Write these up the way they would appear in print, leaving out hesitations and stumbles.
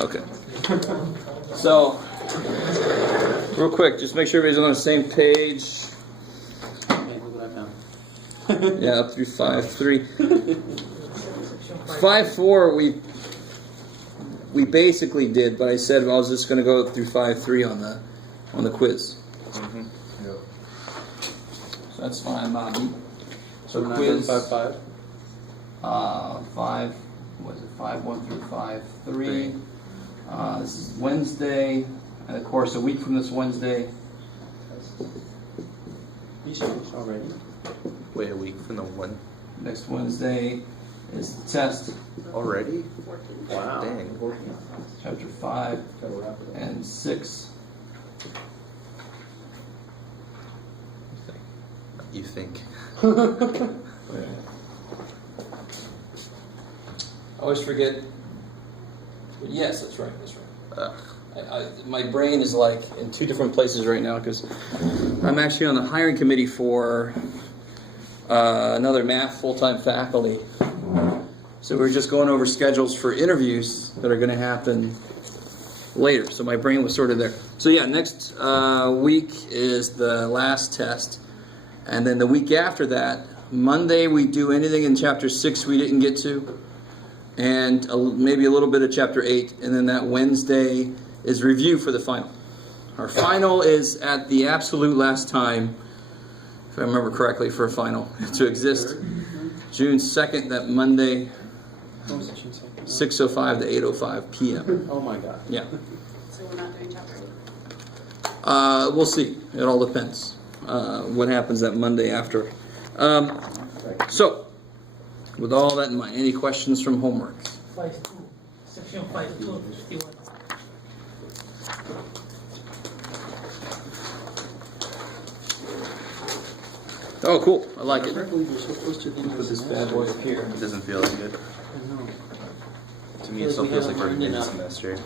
Okay. So, real quick, just make sure everybody's on the same page. Okay, look what I found. Yeah, up through 5.3. 5.4 we basically did, but I said I was just going to go through 5.3 on the quiz. Mm-hmm. Yep. So that's fine, Bobby. So we're quiz 5.5. 5. What is it? 5.1 through 5.3. This is Wednesday, and of course, a week from this Wednesday. You changed already. Wait a week from the one Next Wednesday is the test. already? Wow. Dang. Chapter 5 and 6. You think? I always forget. Yes, that's right. That's right. My brain is like in two different places right now because I'm actually on the hiring committee for another math full-time faculty. So we're just going over schedules for interviews that are going to happen later. So my brain was sort of there. So yeah, next week is the last test. And then the week after that, Monday we do anything in chapter 6 we didn't get to. And maybe a little bit of chapter 8. And then that Wednesday is review for the final. Our final is at the absolute last time, if I remember correctly, for a final to exist. June 2nd, that Monday, 6:05 to 8:05 p.m. Oh my God. Yeah. So we're not doing chapter 8? We'll see. It all depends. What happens that Monday after. So, with all that in mind, any questions from homework? 5.2, section 5.2, 51. Oh, cool. I like I it. can't believe you're so close to the end of Put this bad boy up here. It doesn't feel as good. I know. To me, it still feels like we're haven't learned mid-semester.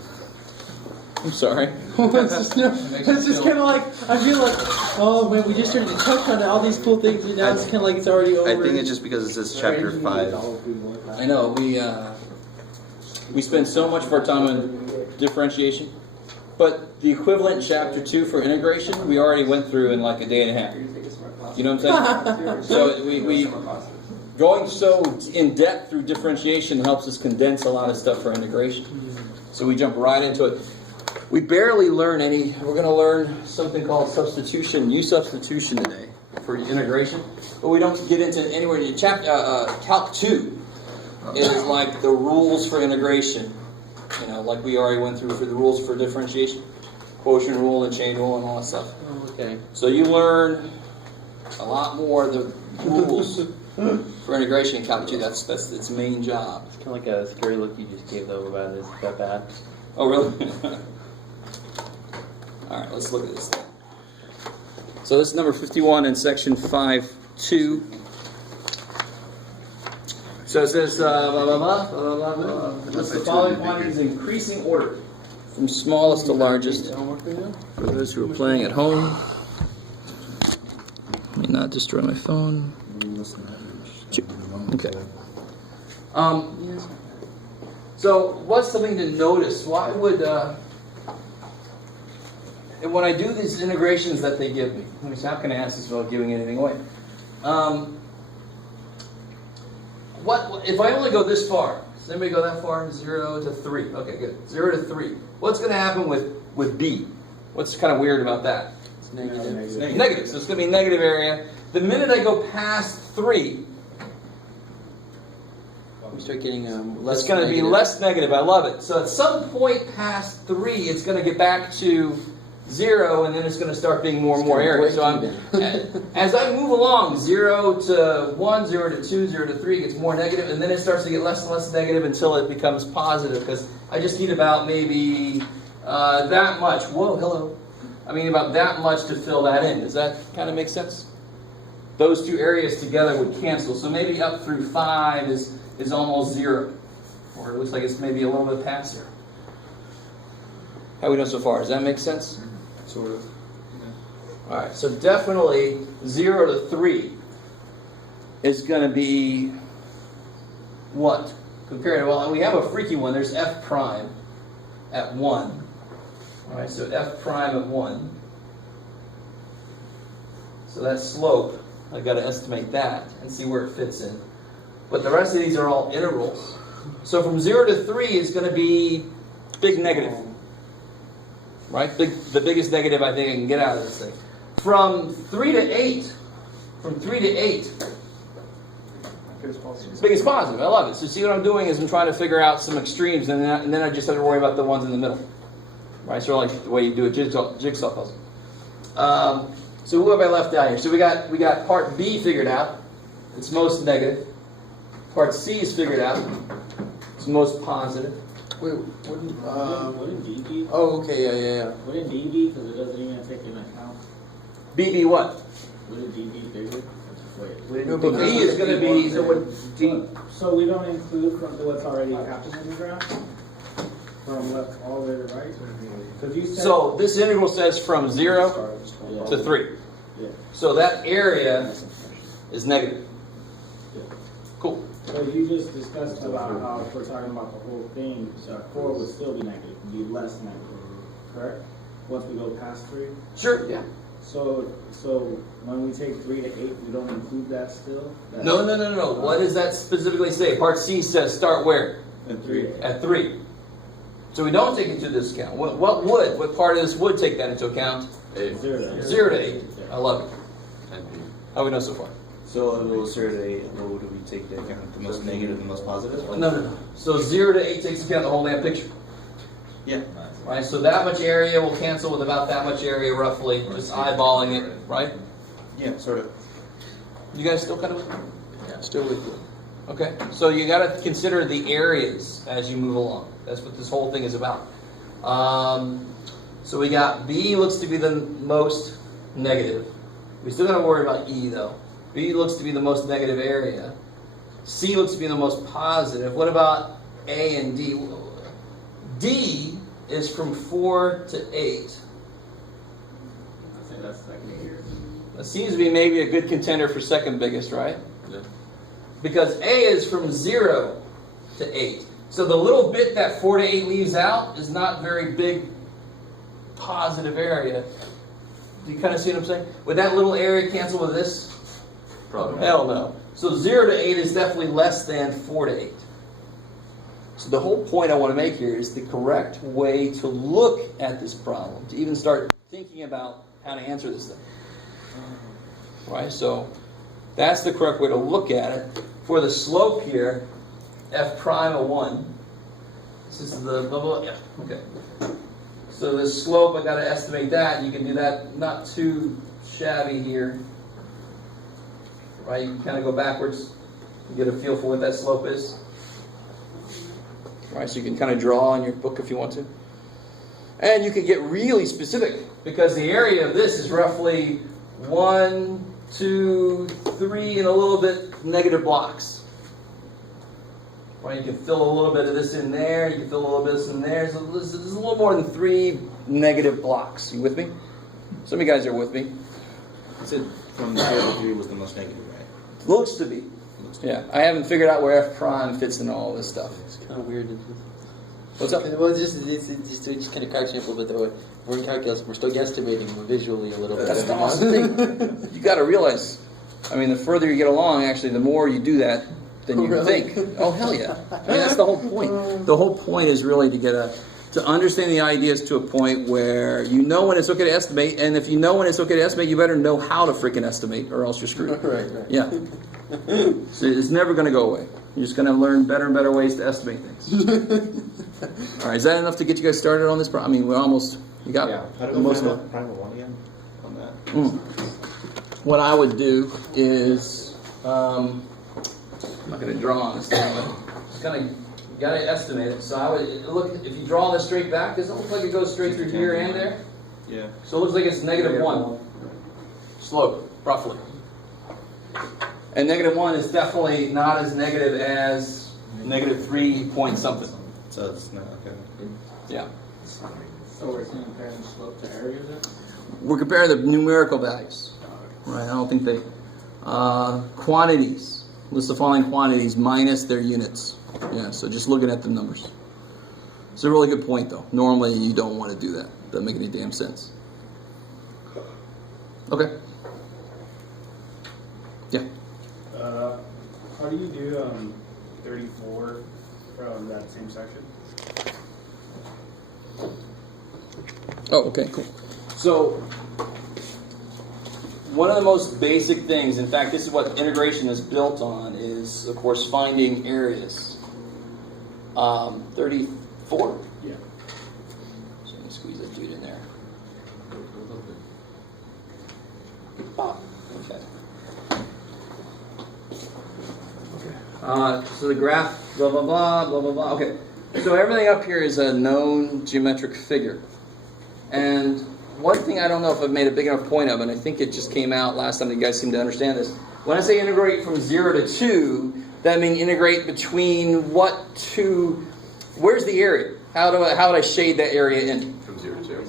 I'm sorry. It's just, no, it's just kind of like, I feel like, oh man, we just started to touch on all these cool things, and now it's kind of like it's already over. I think it's just because it says chapter 5. I know, we spend so much of our time on differentiation, but the equivalent chapter 2 for integration, we already went through in like a day and a half. You know what I'm saying? So we going so in depth through differentiation helps us condense a lot of stuff for integration. So we jump right into it. We barely learn any. We're going to learn something called substitution, new substitution today for integration, but we don't get into anywhere. Calc 2 is like the rules for integration. You know, like we already went through for the rules for differentiation, quotient rule and chain rule and all that stuff. Oh, okay. So you learn a lot more of the rules for integration in Calc 2. That's its main job. It's kind of like a scary look you just gave though about it. Is that bad? Oh, really? All right, let's look at this thing. So this is number 51 in section 5.2. So it says, list the following quantities in increasing order, from smallest to largest. For those who are playing at home, let me not destroy my phone. Okay. So what's something to notice? Why would and when I do these integrations that they give me, let me see, how can I ask this without giving anything away? What if I only go this far? Does anybody go that far? 0 to 3. Okay, good. 0 to 3. What's going to happen with B? What's kind of weird about that? It's negative. It's negative. So it's going to be negative area. The minute I go past 3, We start getting less. it's going to be less negative. I love it. So at some point past 3, it's going to get back to 0, and then it's going to start being more and more area. So as I move along, 0 to 1, 0 to 2, 0 to 3 gets more negative, and then it starts to get less and less negative until it becomes positive, because I just need about maybe that much. Whoa, hello. I mean about that much to fill that in. Does that kind of make sense? Those two areas together would cancel. So maybe up through 5 is almost 0. Or it looks like it's maybe a little bit past 0. How we doing so far? Does that make sense? Sort of. All right, so definitely 0 to 3 is going to be what? Compared to, well, we have a freaky one. There's f prime. at 1. All right, so f prime at 1. So that slope, I've got to estimate that and see where it fits in. But the rest of these are all integrals. So from 0 to 3 is going to be big negative. Right? The biggest negative I think I can get out of this thing. From 3 to 8, biggest positive. I love it. So see what I'm doing is I'm trying to figure out some extremes, and then I just have to worry about the ones in the middle. Right? Sort of like the way you do a jigsaw puzzle. So who have I left out here? So we got part B figured out. It's most negative. Part C is figured out. It's most positive. Wait, wouldn't D be? oh, okay, yeah. Wouldn't D be? Because it doesn't even take into account. BB what? Wouldn't D be bigger? Wait. No, B is going to be... So we don't include from what's already happened in the graph? From left all the way to right? Because you said... So this integral says from 0 to 3. Yeah. So that area is negative. Yeah. Cool. So you just discussed about how if we're talking about the whole thing, so 4 would still be negative, be less negative, correct? Once we go past 3? Sure, yeah. So when we take 3 to 8, we don't include that still? No. What does that specifically say? Part C says start where? At 3. At 3. So we don't take into this account. What part of this would take that into account? 0 to 8. 0 to 8. I love it. How we know so far? So it will assert what do we take into account? The most negative and the most positive? No. So 0 to 8 takes into account the whole damn picture. Yeah. Right, so that much area will cancel with about that much area roughly, just eyeballing it, right? Yeah, sort of. You guys still kind of with me? Yeah, still with you. Okay, so you got to consider the areas as you move along. That's what this whole thing is about. So we got B looks to be the most negative. We still got to worry about E though. B looks to be the most negative area. C looks to be the most positive. What about A and D? D is from 4 to 8. I think that's second here. That seems to be maybe a good contender for second biggest, right? Yeah. Because A is from 0 to 8. So the little bit that 4 to 8 leaves out is not very big positive area. Do you kind of see what I'm saying? Would that little area cancel with this? Probably. Hell no. So 0 to 8 is definitely less than 4 to 8. So the whole point I want to make here is the correct way to look at this problem, to even start thinking about how to answer this thing. Right? So that's the correct way to look at it. For the slope here, f prime of 1. This is the blah, blah, yeah, okay. So the slope, I got to estimate that. You can do that not too shabby here. Right? You can kind of go backwards and get a feel for what that slope is. Right, so you can kind of draw in your book if you want to. And you can get really specific because the area of this is roughly 1, 2, 3, and a little bit negative blocks. Right, you can fill a little bit of this in there, you can fill a little bit of this in there. So this is a little more than 3 negative blocks. You with me? Some of you guys are with me. You said from 0 to 3 was the most negative, right? Looks to be. Yeah, I haven't figured out where f prime fits in all this stuff. It's kind of weird. What's up? Well, it just kind of cracks me up a little bit though. We're in calculus, we're still guesstimating visually a little bit. That's the awesome thing. You got to realize, I mean, the further you get along, actually, the more you do that than you Really? think. Oh, hell yeah. I mean, that's the whole point. The whole point is really to understand the ideas to a point where you know when it's okay to estimate, and if you know when it's okay to estimate, you better know how to freaking estimate, or else you're screwed. Right. Yeah. So it's never going to go away. You're just going to learn better and better ways to estimate things. All right, is that enough to get you guys started on this problem? I mean, you got How do we most find of out prime of 1 again on that? What I would do is, I'm not going to draw on this thing, but just kind of got to estimate it. So I would look, if you draw this straight back, does it look like it goes straight through here and there? Yeah. So it looks like it's -1 slope, roughly. And -1 is definitely not as negative as -3 point something. So it's not okay. Yeah. So we're comparing the slope to area then? We're comparing the numerical values. Right, I don't think they... quantities. List the following quantities minus their units. Yeah, so just looking at the numbers. It's a really good point, though. Normally, you don't want to do that. Doesn't make any damn sense. Okay. Yeah. How do you do 34 from that same section? Oh, okay, cool. So, one of the most basic things, in fact, this is what integration is built on, is, of course, finding areas. 34? Yeah. So let me squeeze that dude in there. Pop. Okay. So the graph, blah, blah, blah, blah, blah, blah. Okay. So everything up here is a known geometric figure. And one thing I don't know if I've made a big enough point of, and I think it just came out last time, you guys seem to understand this. When I say integrate from 0 to 2, that means integrate between what two, where's the area? How would I shade that area in? From 0 to 2.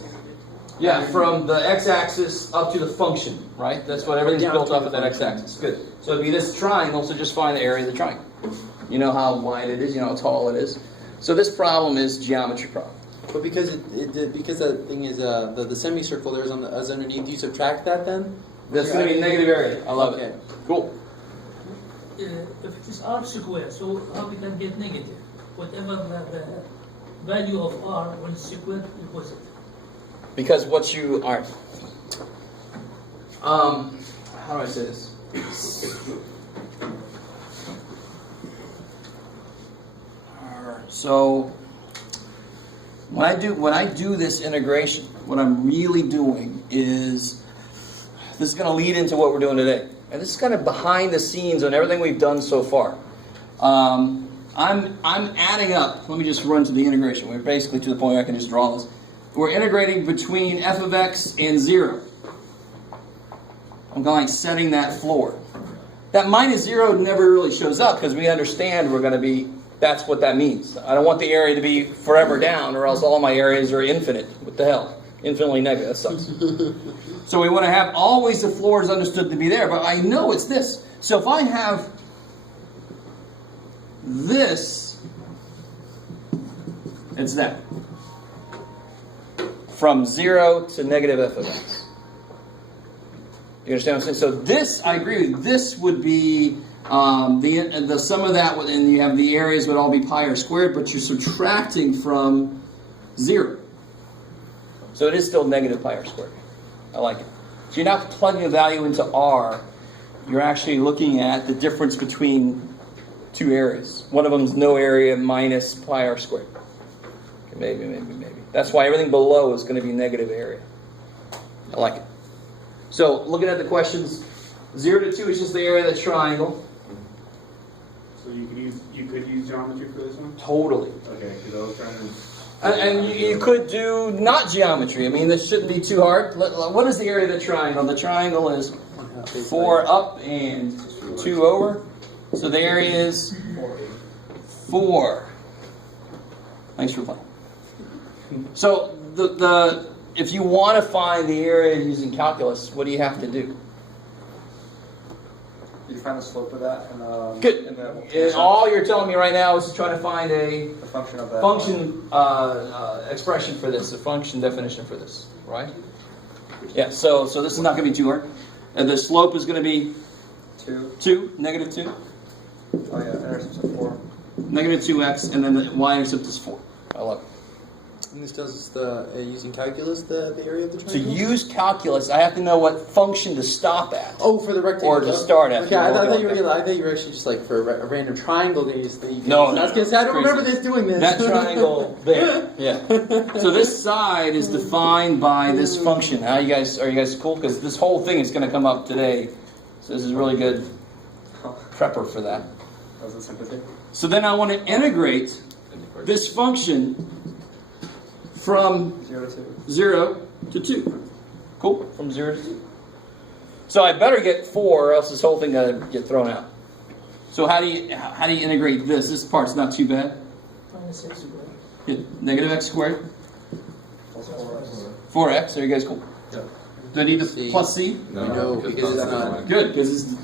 Yeah, from the x-axis up to the function, right? That's what everything's built off of that x-axis. Good. So it'd be this triangle, so just find the area of the triangle. You know how wide it is, you know how tall it is. So this problem is geometry problem. But because because that thing is the semicircle there's is underneath, you subtract that then? That's going to be a negative area. I love it. Cool. If it is r squared, so how we can get negative? Whatever the value of r when it's squared equals it. Because what you are, how do I say this? So when I do this integration, what I'm really doing is, this is going to lead into what we're doing today, and this is kind of behind the scenes on everything we've done so far. I'm adding up. Let me just run to the integration. We're basically to the point where I can just draw this. We're integrating between f of x and 0. I'm going setting that floor. That minus 0 never really shows up because we understand we're going to be, that's what that means. I don't want the area to be forever down or else all my areas are infinite. What the hell? Infinitely negative. That sucks. So we want to have always the floor is understood to be there, but I know it's this. So if I have this, it's that. From 0 to negative f of x. You understand what I'm saying? So this, I agree with you. This would be the sum of that, and you have the areas would all be pi r squared, but you're subtracting from 0. So it is still negative pi r squared. I like it. So you're not plugging a value into r. You're actually looking at the difference between two areas. One of them is no area minus pi r squared. Okay, maybe. That's why everything below is going to be negative area. I like it. So looking at the questions, 0 to 2 is just the area of the triangle. So you could use geometry for this one? Totally. Okay, because I was trying to... And you could do not geometry. I mean, this shouldn't be too hard. What is the area of the triangle? The triangle is 4 up and 2 over. So the area is 4. Thanks for playing. So if you want to find the area using calculus, what do you have to do? You find the slope of that? Good. And all you're telling me right now is trying to find a function of that. Function expression for this, a function definition for this, right? Yeah. So this is not going to be too hard. And the slope is going to be 2, negative 2. Oh yeah, intercept of 4. Negative 2x, and then the y-intercept is 4. I love it. And this does using calculus the area of the To triangle? use calculus, I have to know what function to stop at. Oh, for the rectangle. Or to start at. Okay, I thought you were actually just like for a random triangle. No. I was going to say, I don't remember this doing this. That triangle there. Yeah. So this side is defined by this function. Are you guys cool? Because this whole thing is going to come up today. So this is really good prepper for that. That was a sympathy. So then I want to integrate this function from 0 to 2. Cool? From 0 to 2. So I better get 4 or else this whole thing got to get thrown out. So how do you integrate this? This part's not too bad. Minus x squared. Yeah, negative x squared. 4x. Are you guys cool? Yeah. Do I need the plus c? No, because it's not. Good, because it's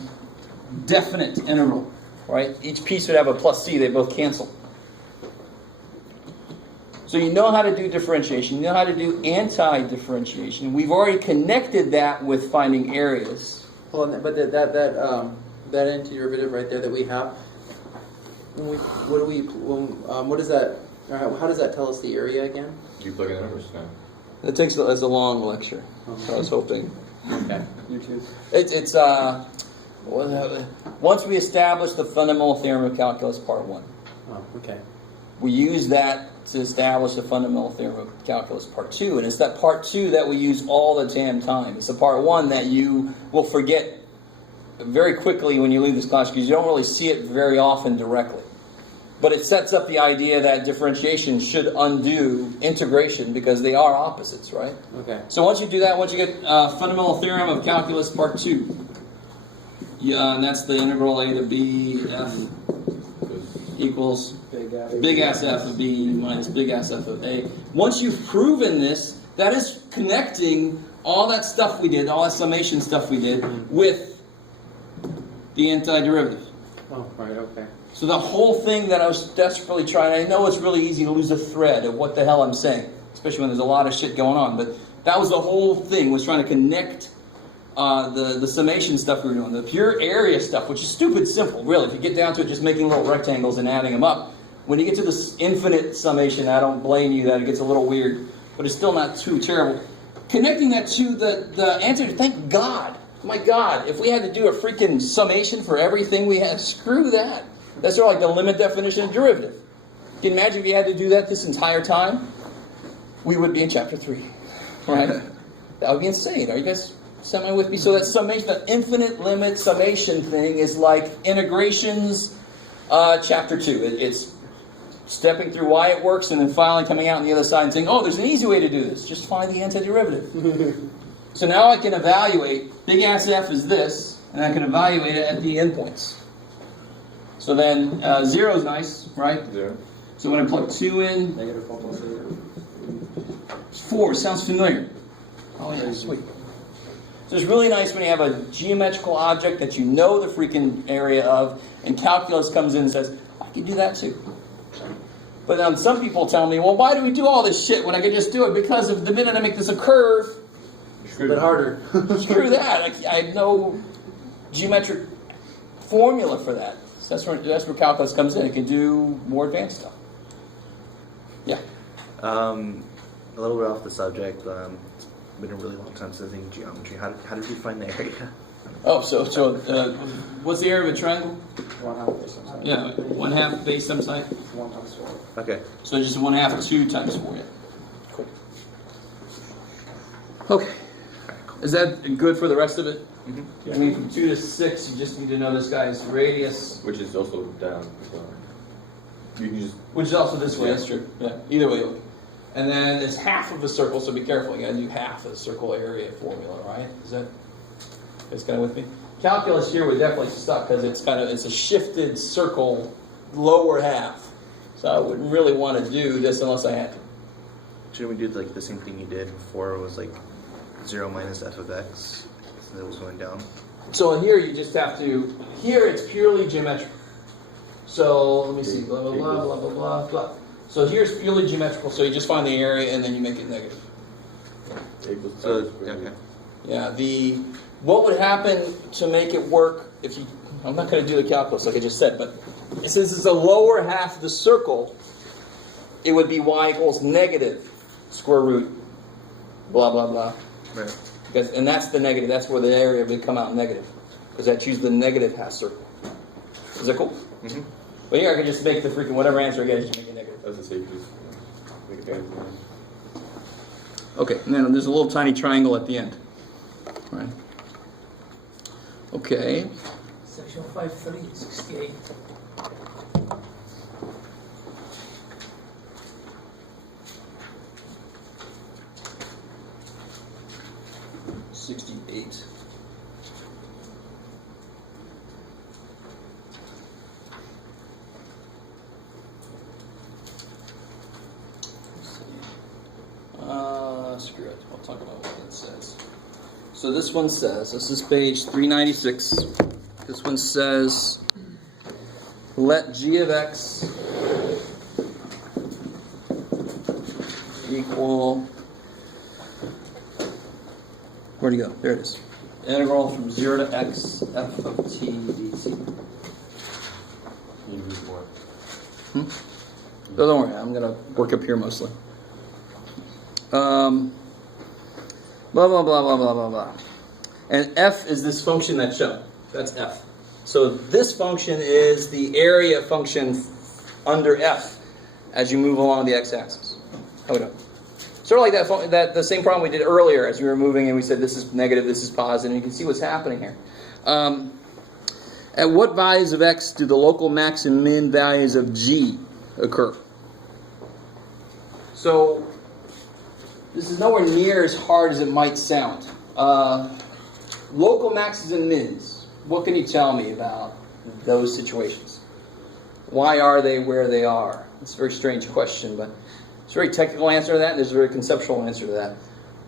definite integral. Right? Each piece would have a plus c. They both cancel. So you know how to do differentiation. You know how to do anti-differentiation. We've already connected that with finding areas. Hold on, but that antiderivative right there that we have, what does that, or how does that tell us the area again? You plug in the numbers now. It takes as a long lecture. So I was hoping. Okay. You too. It's once we establish the fundamental theorem of calculus, part 1. Oh, okay. We use that to establish the fundamental theorem of calculus, part 2, and it's that part 2 that we use all the damn time. It's the part 1 that you will forget very quickly when you leave this class because you don't really see it very often directly. But it sets up the idea that differentiation should undo integration because they are opposites, right? Okay. So once you do that, once you get fundamental theorem of calculus, part 2, and that's the integral a to b f equals big ass f of b minus big ass f of a. Once you've proven this, that is connecting all that stuff we did, all that summation stuff we did, with the antiderivative. Oh, right, okay. So the whole thing that I was desperately trying, I know it's really easy to lose a thread of what the hell I'm saying, especially when there's a lot of shit going on, but that was the whole thing, was trying to connect the summation stuff we were doing, the pure area stuff, which is stupid simple, really. If you get down to it, just making little rectangles and adding them up. When you get to this infinite summation, I don't blame you that it gets a little weird, but it's still not too terrible. Connecting that to the answer, thank God. My God, if we had to do a freaking summation for everything we have, screw that. That's sort of like the limit definition of derivative. Can you imagine if you had to do that this entire time? We would be in chapter 3, right? That would be insane. Are you guys semi with me? So that summation, that infinite limit summation thing is like integrations, chapter 2. It's stepping through why it works and then finally coming out on the other side and saying, oh, there's an easy way to do this. Just find the antiderivative. So now I can evaluate, big ass F is this, and I can evaluate it at the endpoints. So then 0 is nice, right? 0. So when I plug 2 in, Negative 4 plus 8. 4 sounds familiar. Oh yeah, sweet. So it's really nice when you have a geometrical object that you know the freaking area of, and calculus comes in and says, I can do that too. But some people tell me, well, why do we do all this shit when I can just do it? Because of the minute I make this a curve, It's a bit harder. screw that. I have no geometric formula for that. So that's where calculus comes in. It can do more advanced stuff. Yeah. A little bit off the subject. It's been a really long time since I think geometry. How did you find the area? Oh, so what's the area of a triangle? 1/2 base times 4. Yeah, 1/2 base times height. 1 times 4. Okay. So just 1/2, 2 times 4. Yeah. Cool. Okay. Is that good for the rest of it? Mm-hmm. I mean, from 2 to 6, you just need to know this guy's radius, Which is also down as well. You can just which is also this way. That's true. Yeah. Either way. And then it's half of a circle, so be careful. You got to do half of the circle area formula, right? Is that? You guys kind of with me? Calculus here was definitely stuck because it's a shifted circle, lower half. So I wouldn't really want to do this unless I had to. Shouldn't we do like the same thing you did before? It was like 0 minus f of x. So that was going down. So here you just have to. Here it's purely geometrical. So let me see. Blah blah blah blah blah blah blah. So here's purely geometrical. So you just find the area and then you make it negative. So okay. Yeah. What would happen to make it work if you? I'm not going to do the calculus like I just said, but since it's the lower half of the circle, it would be y equals negative square root blah blah blah. Right. And that's the negative. That's where the area would come out negative, because I choose the negative half circle. Is that cool? Mm-hmm. But here I can just make the freaking whatever answer I get, just make it negative. as a safety. Make it down. Okay, and then there's a little tiny triangle at the end. Right. Okay. Section 5.3, 68. Screw it. I'll talk about what it says. So this one says, this is page 396. This one says, let g of x equal, where'd it go? There it is. Integral from 0 to x f of t dt. You use more. So don't worry, I'm going to work up here mostly. Blah, blah, blah, blah, blah, blah, blah. And f is this function that's shown. That's f. So this function is the area function under f as you move along the x-axis. How we doing? Sort of like that the same problem we did earlier as we were moving and we said this is negative, this is positive. And you can see what's happening here. At what values of x do the local max and min values of g occur? So this is nowhere near as hard as it might sound. Local maxes and mins. What can you tell me about those situations? Why are they where they are? It's a very strange question, but there's a very technical answer to that, and there's a very conceptual answer to that.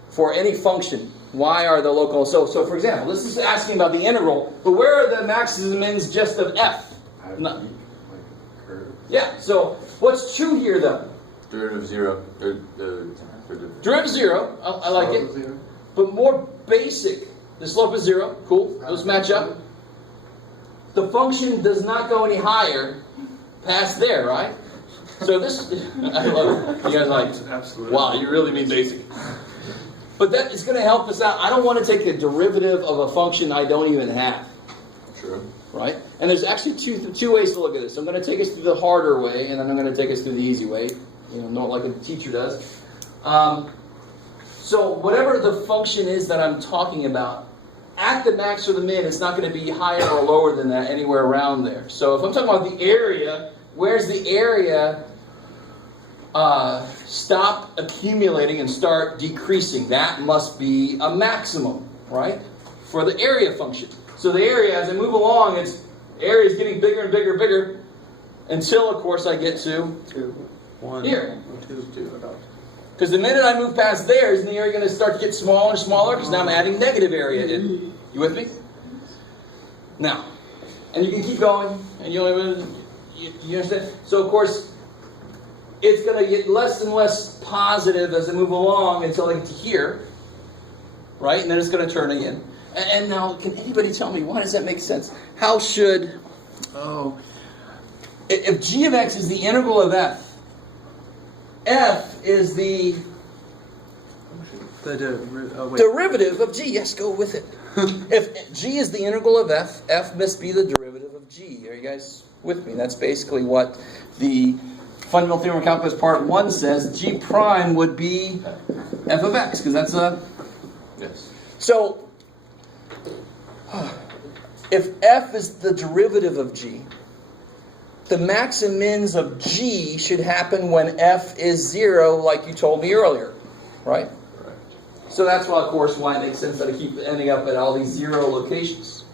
For any function, why are the local... So for example, this is asking about the integral, but where are the maxes and mins just of f? No. Yeah, so what's true here, though? Derivative of 0. Derivative 0, I like it. But more basic, the slope is 0. Cool, those match up. The function does not go any higher past there, right? So this, I love it. You guys are like, wow, you really mean basic. But that is going to help us out. I don't want to take a derivative of a function I don't even have. True. Right? And there's actually two ways to look at this. I'm going to take us through the harder way, and then I'm going to take us through the easy way. Not like a teacher does. So whatever the function is that I'm talking about, at the max or the min, it's not going to be higher or lower than that anywhere around there. So if I'm talking about the area, where's the area stop accumulating and start decreasing? That must be a maximum, right? For the area function. So the area, as I move along, area is getting bigger and bigger and bigger until, of course, I get to 2, 1, here. 2, 2. Because the minute I move past there, isn't the area going to start to get smaller and smaller? Because now I'm adding negative area in. You with me? Now, and you can keep going, and you understand? So, of course, it's going to get less and less positive as I move along until I get to here, right? And then it's going to turn again. And now, can anybody tell me, why does that make sense? How should, if g of x is the integral of f is the derivative of g. Yes, go with it. If g is the integral of f must be the derivative of g. Are you guys with me? That's basically what the fundamental theorem of calculus part 1 says. G prime would be f of x, because that's a... Yes. So, if f is the derivative of g, the max and mins of g should happen when f is 0, like you told me earlier, right? Right. So that's why, of course, why it makes sense that I keep ending up at all these 0 locations.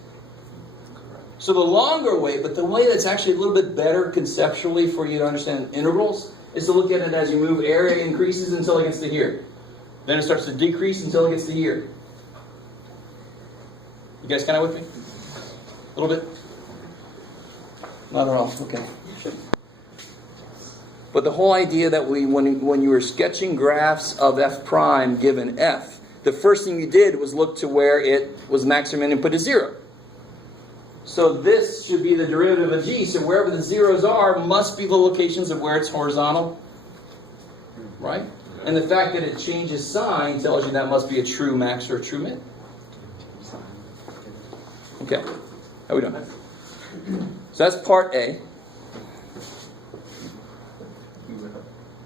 Correct. So the longer way, but the way that's actually a little bit better conceptually for you to understand integrals, is to look at it as you move. Area increases until it gets to here. Then it starts to decrease until it gets to here. You guys kind of with me? A little bit? Not at all. Okay. But the whole idea that when you were sketching graphs of f prime given f, the first thing you did was look to where it was max or min and put a 0. So this should be the derivative of g. So wherever the zeros are must be the locations of where it's horizontal. Right? And the fact that it changes sign tells you that must be a true max or a true min. Okay. How are we doing? So that's part A.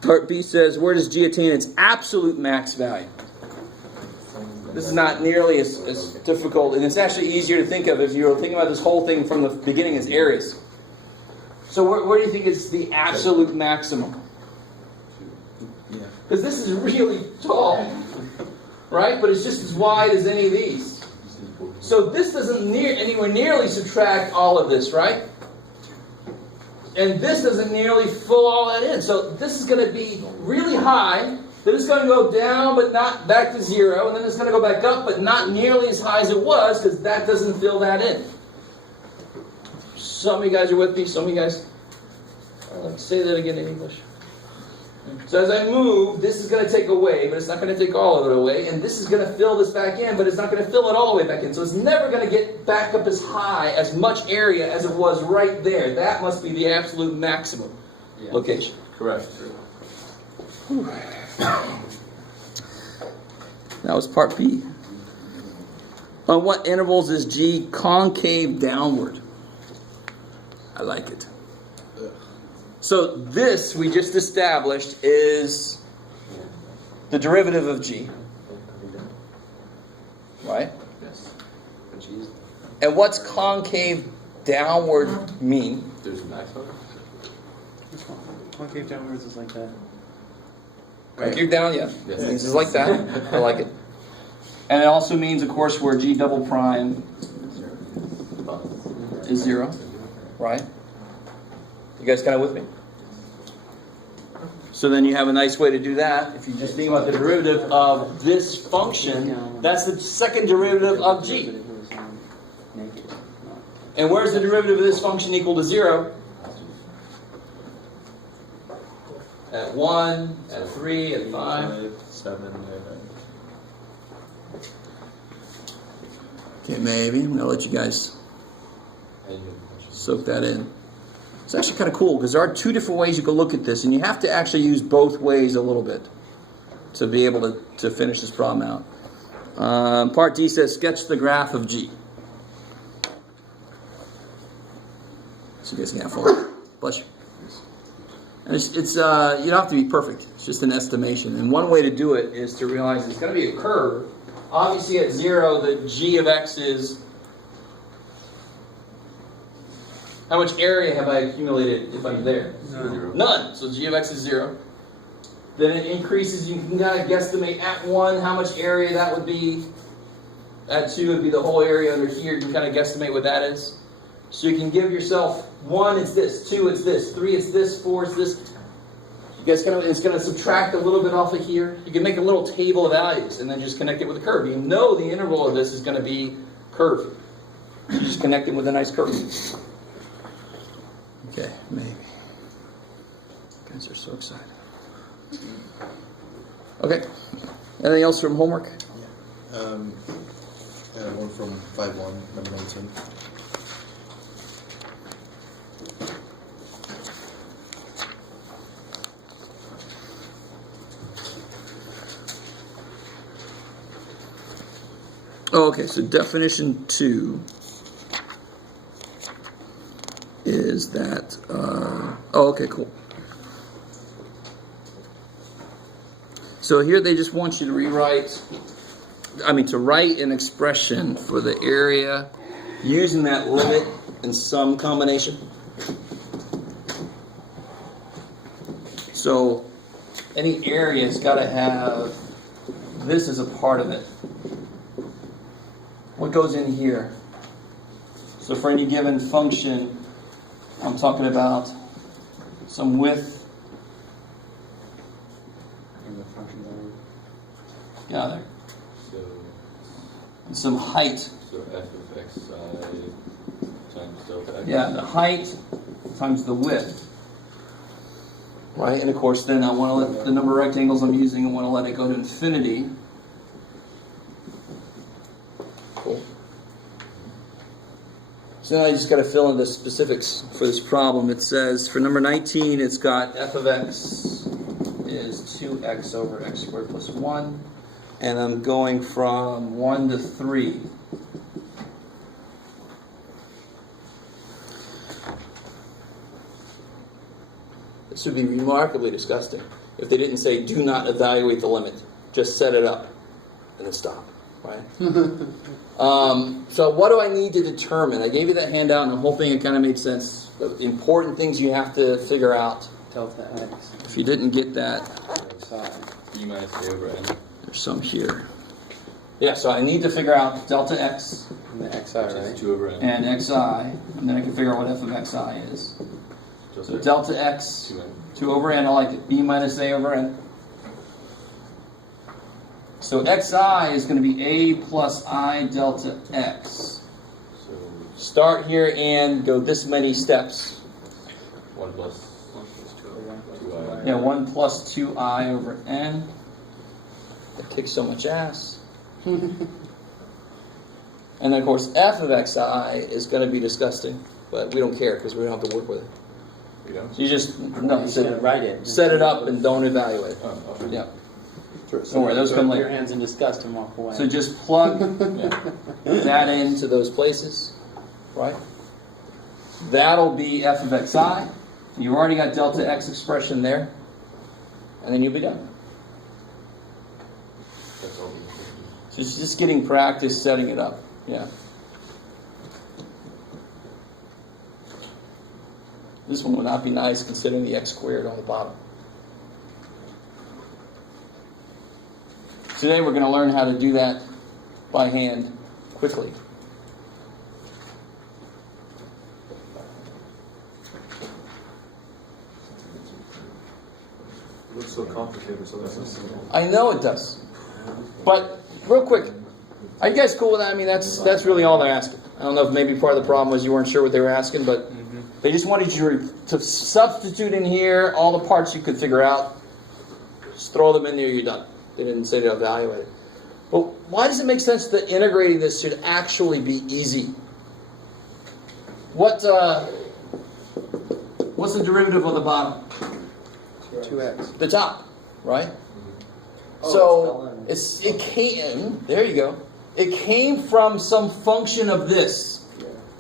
Part B says, where does g attain its absolute max value? This is not nearly as difficult, and it's actually easier to think of if you're thinking about this whole thing from the beginning as areas. So where do you think is the absolute maximum? Because this is really tall, right? But it's just as wide as any of these. So this doesn't anywhere nearly subtract all of this, right? And this doesn't nearly fill all that in. So this is going to be really high. Then it's going to go down, but not back to 0. And then it's going to go back up, but not nearly as high as it was, because that doesn't fill that in. Some of you guys are with me. Some of you guys... say that again in English. So as I move, this is going to take away, but it's not going to take all of it away. And this is going to fill this back in, but it's not going to fill it all the way back in. So it's never going to get back up as high, as much area as it was right there. That must be the absolute maximum location. Correct. That was part B. On what intervals is G concave downward? I like it. So this, we just established, is the derivative of G. Right? Yes. And what's concave downward mean? There's a maximum. Concave downwards is like that. Concave down, yeah. Yes. It means it's like that. I like it. And it also means, of course, where G double prime is 0. Right? You guys kind of with me? So then you have a nice way to do that. If you just think about the derivative of this function, that's the second derivative of G. And where's the derivative of this function equal to 0? At 1, at 3, at 5. 7, Okay, maybe. I'm going to let you guys soak that in. It's actually kind of cool because there are two different ways you can look at this, and you have to actually use both ways a little bit to be able to finish this problem out. Part D says sketch the graph of G. So you guys can have fun. Bless you. And it's you don't have to be perfect. It's just an estimation. And one way to do it is to realize it's going to be a curve. Obviously at 0, the G of X is... How much area have I accumulated if I'm there? None. So G of X is 0. Then it increases. You can kind of guesstimate at 1 how much area that would be. At 2 would be the whole area under here. You can kind of guesstimate what that is. So you can give yourself 1, it's this. 2, it's this. 3, it's this. 4, it's this. You guys it's going to subtract a little bit off of here. You can make a little table of values and then just connect it with a curve. You know the interval of this is going to be curved. You just connect it with a nice curve. Okay, maybe. You guys are so excited. Okay. Anything else from homework? One from 5-1, number 19. Oh, okay, so definition 2 is that, okay, cool. So here they just want you to write an expression for the area using that limit and sum combination. So any area has got to have this as a part of it. What goes in here? So for any given function, I'm talking about some width. Yeah, there. And some height. So f of x times delta x. Yeah, the height times the width. Right, and of course then I want to let the number of rectangles I'm using, I want to let it go to infinity. Cool. So now I just got to fill in the specifics for this problem. It says for number 19, it's got f of x is 2x over x squared plus 1. And I'm going from 1 to 3. This would be remarkably disgusting if they didn't say, do not evaluate the limit. Just set it up and then stop. Right? So what do I need to determine? I gave you that handout, and I'm hoping it kind of made sense. The important things you have to figure out. Delta x. If you didn't get that, E minus a over n. there's some here. Yeah, so I need to figure out delta x And the xi, Which is right? 2 over n. and xi, and then I can figure out what f of xi is. So delta x, 2n. 2 over n, I like it. B minus a over n. So xi is going to be a plus I delta x. So Start here and go this many steps. 1 plus 2i. Yeah, 1 plus 2i over n. That kicks so much ass. And then, of course, f of xi is going to be disgusting, but we don't care because we don't have to work with it. You know? So you just write it. set it up and don't evaluate it. Oh, okay. Yeah. Don't worry, those come Throw your later. hands in disgust and walk away. So just plug that into those places, right? That'll be f of xi. You've already got delta x expression there, and then you'll be done. That's all. So it's just getting practice setting it up. Yeah. This one would not be nice considering the x squared on the bottom. Today we're going to learn how to do that by hand quickly. It looks so complicated, so that's just I know it does. But real quick, are you guys cool with that? I mean, that's really all they're asking. I don't know if maybe part of the problem was you weren't sure what they were asking, but they just wanted you to substitute in here all the parts you could figure out. Just throw them in there, you're done. They didn't say to evaluate it. But why does it make sense that integrating this should actually be easy? What's the derivative of the bottom? 2x. The top, right? Oh, So it came. There you go. It came from some function of this.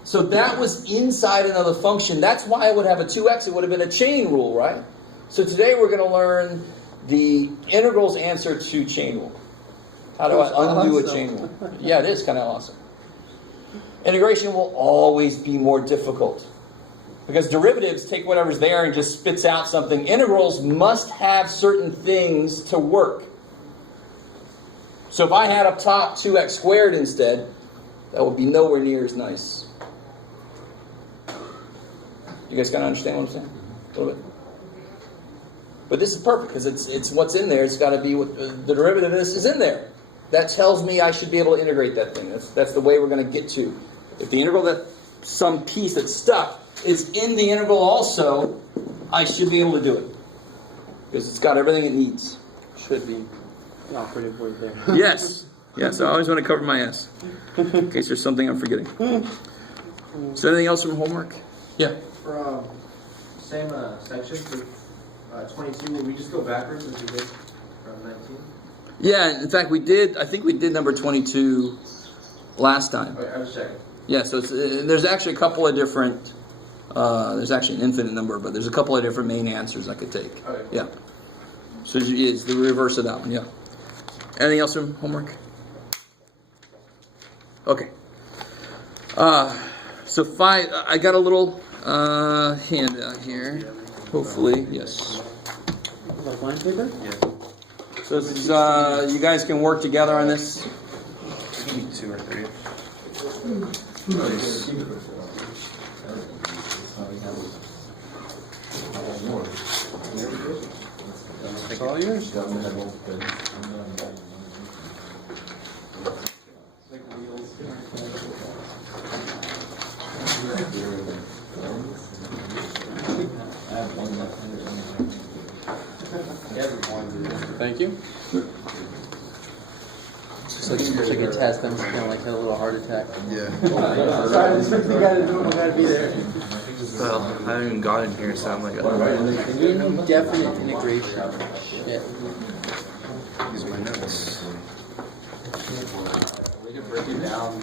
So that was inside another function. That's why it would have a 2x. It would have been a chain rule, right? So today we're going to learn the integrals answer to chain rule. How do I undo a chain rule? Yeah, it is kind of awesome. Integration will always be more difficult because derivatives take whatever's there and just spits out something. Integrals must have certain things to work. So if I had up top 2x squared instead, that would be nowhere near as nice. You guys kind of understand what I'm saying? A little bit. But this is perfect because it's what's in there. It's got to be what the derivative of this is in there. That tells me I should be able to integrate that thing. That's the way we're going to get to. If the integral, that some piece that's stuck, is in the integral also, I should be able to do it. Because it's got everything it needs. Should be the operative word there. Yes. Yes, I always want to cover my S. In case there's something I'm forgetting. Is there anything else from homework? Yeah. For same section for 22, will we just go backwards as we did from 19? Yeah, in fact, I think we did number 22 last time. Okay, I was checking. Yeah, so there's actually a couple of different, there's actually an infinite number, but there's a couple of different main answers I could take. Okay. Yeah. So it's the reverse of that one, yeah. Anything else from homework? Okay. So I got a little handout here. Hopefully, yes. Like line paper? Yeah. So this is, you guys can work together on this. Maybe 2 or 3. It's all yours. Thank you. It's like a test. I'm just kind of like had a little heart attack. Yeah. Sorry, this we gotta do it. We gotta be there. Well, I haven't even got in here, so I'm like, Indefinite integration. Shit. use my notes. Way to break it down.